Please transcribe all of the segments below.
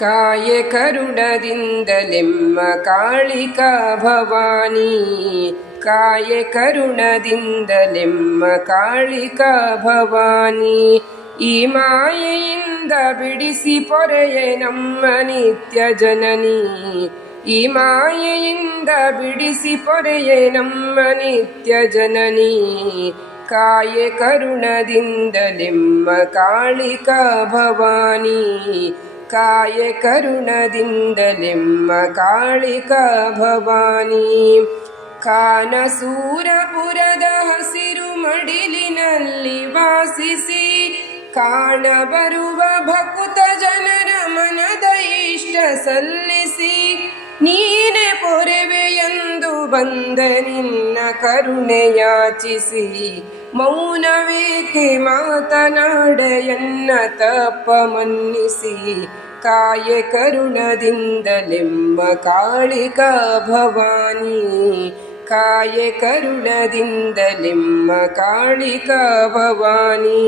ಕಾಯೆ ಕರುಣದಿಂದಲೆಮ್ಮ ಕಾಳಿಕಾ ಭವಾನಿ, ಕಾಯೆ ಕರುಣದಿಂದಲೆಮ್ಮ ಕಾಳಿಕಾ ಭವಾನಿ. ಈ ಮಾಯೆಯಿಂದ ಬಿಡಿಸಿ ಪೊರೆಯೆ ನಮ್ಮ ನಿತ್ಯ ಜನನಿ, ಈ ಮಾಯೆಯಿಂದ ಬಿಡಿಸಿ ಪೊರೆಯೆ ನಮ್ಮ ನಿತ್ಯ ಜನನಿ. ಕಾಯೆ ಕರುಣದಿಂದಲೆಮ್ಮ ಕಾಳಿಕಾ ಭವಾನಿ, ಕಾಯೆ ಕರುಣದಿಂದಲೆಮ್ಮ ಕಾಳಿಕಾ ಭವಾನಿ. ಕಾನಸೂರಪುರದ ಹಸಿರು ಮಡಿಲಿನಲ್ಲಿ ವಾಸಿಸಿ ಕಾಣಬರುವ ಭಕುತ ಜನರ ಮನದ ಇಷ್ಟ ಸಲ್ಲಿಸಿ, ನೀನೆ ಪೊರೆವೆಯೆಂದು ಬಂದ ನಿನ್ನ ಕರುಣೆ ಯಾಚಿಸಿ, ಮೌನವೇಕೆ ಮಾತನಾಡ ಎನ್ನ ತಪ್ಪ ಮನ್ನಿಸಿ. ಕಾಯೆ ಕರುಣದಿಂದಲೆಮ್ಮ ಕಾಳಿಕಾ ಭವಾನಿ, ಕಾಯೆ ಕರುಣದಿಂದಲೆಮ್ಮ ಕಾಳಿಕಾ ಭವಾನಿ.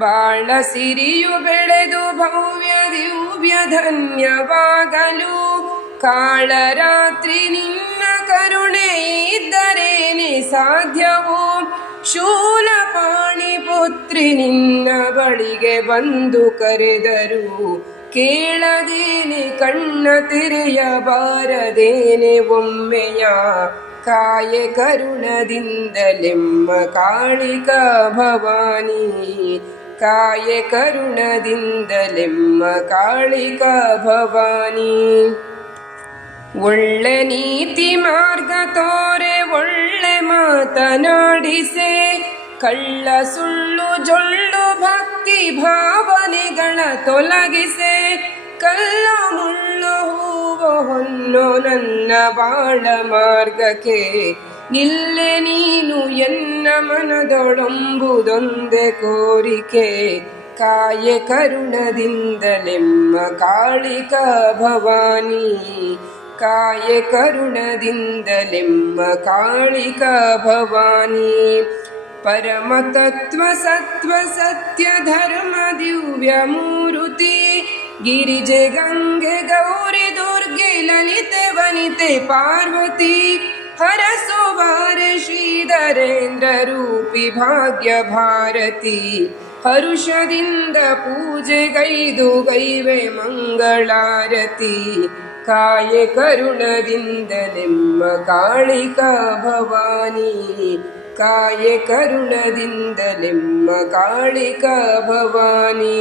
ಬಾಳ ಸಿರಿಯು ಬೆಳೆದು ಭವ್ಯ ದಿವ್ಯ ಧನ್ಯವಾಗಲು, ಕಾಳರಾತ್ರಿ ನಿನ್ನ ಕರುಣೆ ಇದ್ದರೇನೆ ಸಾಧ್ಯವೋ. ಶೂಲಪಾಣಿ ಪುತ್ರಿ ನಿನ್ನ ಬಳಿಗೆ ಬಂದು ಕರೆದರು, ಕೇಳದೇನೆ ಕಣ್ಣ ತೆರೆಯಬಾರದೇನೆ ಒಮ್ಮೆಯ. ಕಾಯೆ ಕರುಣದಿಂದಲೆಮ್ಮ ಕಾಳಿಕಾ ಭವಾನಿ, ಕಾಯೆ ಕರುಣದಿಂದಲೆಮ್ಮ ಕಾಳಿಕಾ ಭವಾನಿ. ಒಳ್ಳೆ ನೀತಿ ಮಾರ್ಗ ತೋರೆ ಒಳ್ಳೆ ಮಾತನಾಡಿಸೆ, ಕಳ್ಳ ಸುಳ್ಳು ಜೊಳ್ಳು ಭಕ್ತಿ ಭಾವನೆಗಳ ತೊಲಗಿಸೆ. ಕಲ್ಲ ಮುಳ್ಳು ಹೂವು ಹೊನ್ನು ನನ್ನ ಬಾಳ ಮಾರ್ಗಕ್ಕೆ, ನಿಲ್ಲೆ ನೀನು ಎನ್ನ ಮನದೊಳಂಬುದೊಂದೇ ಕೋರಿಕೆ. ಕಾಯೆ ಕರುಣದಿಂದಲೆಮ್ಮ ಕಾಳಿಕಾ ಭವಾನಿ, ಕಾಯೆ ಕರುಣದಿಂದಲೆಮ್ಮ ಕಾಳಿಕಾ ಭವಾನಿ. ಪರಮತತ್ವ ಸತ್ವ ಸತ್ಯ ಧರ್ಮ ದಿವ್ಯ ಮೂರುತಿ, ಗಿರಿಜೆ ಗಂಗೆ ಗೌರಿ ದುರ್ಗೆ ಲಲಿತೆ ವನಿತೆ ಪಾರ್ವತಿ. ಹರಸುವಾರೆ ಶ್ರೀಧರೇಂದ್ರ ರೂಪಿ ಭಾಗ್ಯ ಭಾರತಿ, ಹರುಷದಿಂದ ಪೂಜೆಗೈದು ಗೈವೆ ಮಂಗಳಾರತಿ. ಕಾಯೆ ಕರುಣದಿಂದಲೆಮ್ಮ ಕಾಳಿಕಾ ಭವಾನಿ, ಕಾಯೆ ಕರುಣದಿಂದಲೆಮ್ಮ ಕಾಳಿಕಾ ಭವಾನಿ.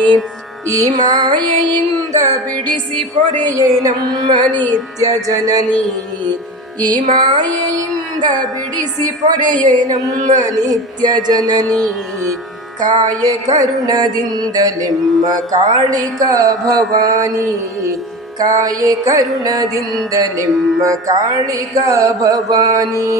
ಈ ಮಾಯೆಯಿಂದ ಬಿಡಿಸಿ ಪೊರೆಯೆ ನಮ್ಮ ನಿತ್ಯ ಜನನಿ, ಈ ಮಾಯೆಯಿಂದ ಬಿಡಿಸಿ ಪೊರೆಯೆ ನಮ್ಮ ನಿತ್ಯ ಜನನಿ. ಕಾಯೆ ಕರುಣದಿಂದಲೆಮ್ಮ ಕಾಳಿಕಾ ಭವಾನಿ, ಕಾಯೆ ಕರುಣದಿಂದಲೆಮ್ಮ ಕಾಳಿಕಾ ಭವಾನಿ.